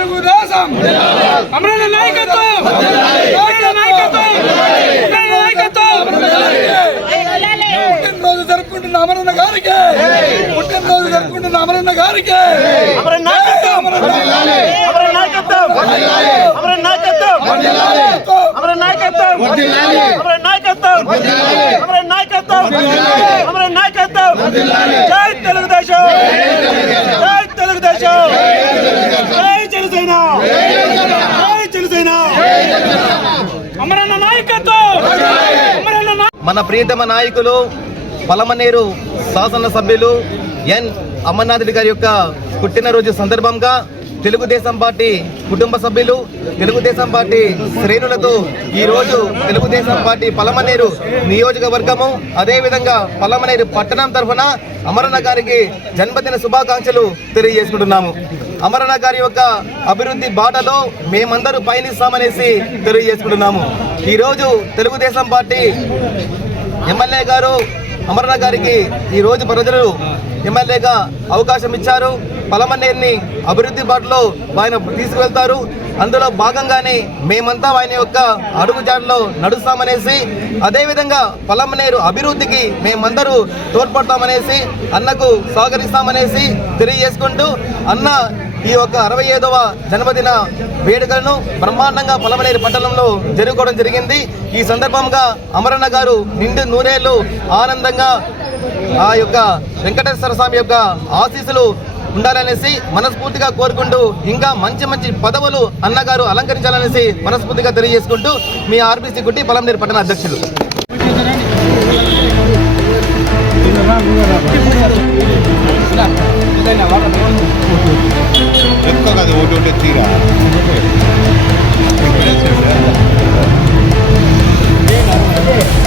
నాయకత్వం అమరన్న నాయకత్వం అమరన్న నాయకత్వం పుట్టినరోజు జరుపుకుంటున్న అమరన్న గారికి పుట్టినరోజు జరుపుకుంటున్న అమరన్న గారికి నాయకత్వం నాయకత్వం నాయకత్వం అమరన్ నాయకత్వం అమరన్ నాయకత్వం అమరన్ నాయకత్వం అమరన్ నాయకత్వం జై తెలుగుదేశం జై తెలుగుదేశం జై జనసేన జై జనసేన అమరన్న నాయకత్వం అమరన్న నాయకత్వం మన ప్రియతమ నాయకులు పలమనేరు శాసనసభ్యులు ఎన్ అమర్నాథ్ రెడ్డి గారి యొక్క పుట్టినరోజు సందర్భంగా తెలుగుదేశం పార్టీ కుటుంబ సభ్యులు తెలుగుదేశం పార్టీ శ్రేణులతో ఈరోజు తెలుగుదేశం పార్టీ పలమనేరు నియోజకవర్గము అదేవిధంగా పలమనేరు పట్టణం తరఫున అమరణ గారికి జన్మదిన శుభాకాంక్షలు తెలియజేసుకుంటున్నాము. అమరణ గారి యొక్క అభివృద్ధి బాటలో మేమందరూ పయనిస్తామనేసి తెలియజేసుకుంటున్నాము. ఈరోజు తెలుగుదేశం పార్టీ ఎమ్మెల్యే గారు అమరణ గారికి ఈ రోజు ప్రజలు ఎమ్మెల్యేగా అవకాశం ఇచ్చారు. పలమనేరుని అభివృద్ధి బాటలో ఆయన తీసుకువెళ్తారు. అందులో భాగంగానే మేమంతా ఆయన యొక్క అడుగుజాడలో నడుస్తామనేసి అదేవిధంగా పలమనేరు అభివృద్ధికి మేమందరూ తోడ్పడతామనేసి అన్నకు సహకరిస్తామనేసి తెలియజేసుకుంటూ అన్న ఈ యొక్క అరవై ఐదవ జన్మదిన వేడుకలను బ్రహ్మాండంగా పొలమనేరు పట్టణంలో జరుపుకోవడం జరిగింది. ఈ సందర్భంగా అమరన్న గారు నిండు నూరేళ్ళు ఆనందంగా ఆ యొక్క వెంకటేశ్వర స్వామి యొక్క ఆశీస్సులు ఉండాలనేసి మనస్ఫూర్తిగా కోరుకుంటూ ఇంకా మంచి మంచి పదవులు అన్నగారు అలంకరించాలనేసి మనస్ఫూర్తిగా తెలియజేసుకుంటూ మీ ఆర్బీసీ గుట్టి పలంనేరు పట్టణ అధ్యక్షులు. Cerca de hoy yo le tira. Bien,